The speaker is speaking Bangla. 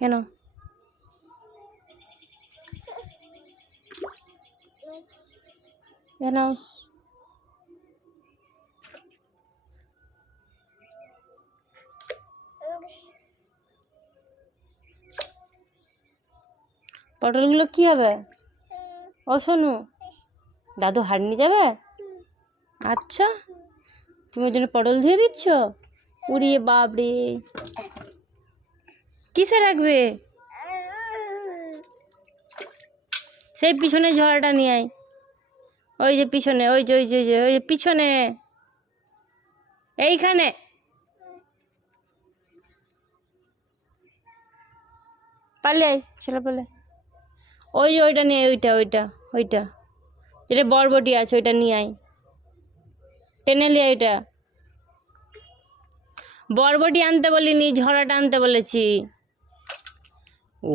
কেন কেন পটলগুলো কি হবে? ও শোনু, দাদু হাট নিয়ে যাবে? আচ্ছা, তুমি ওই জন্য পটল ধুয়ে দিচ্ছ? উড়িয়ে বাপরে, কিসে রাখবে? সেই পিছনে ঝরাটা নিয়ে আয়। ওই যে পিছনে, ওই যে ওই যে ওই যে পিছনে, এইখানে। পারলে আয়, ছেলে পারলে। ওই ওইটা নিয়ে আয়, ওইটা ওইটা ওইটা যেটা বরবটি আছে ওইটা নিয়ে আয়, টেনে নিয়ে আয়। ওইটা বরবটি আনতে বলিনি, ঝরাটা আনতে বলেছি। ও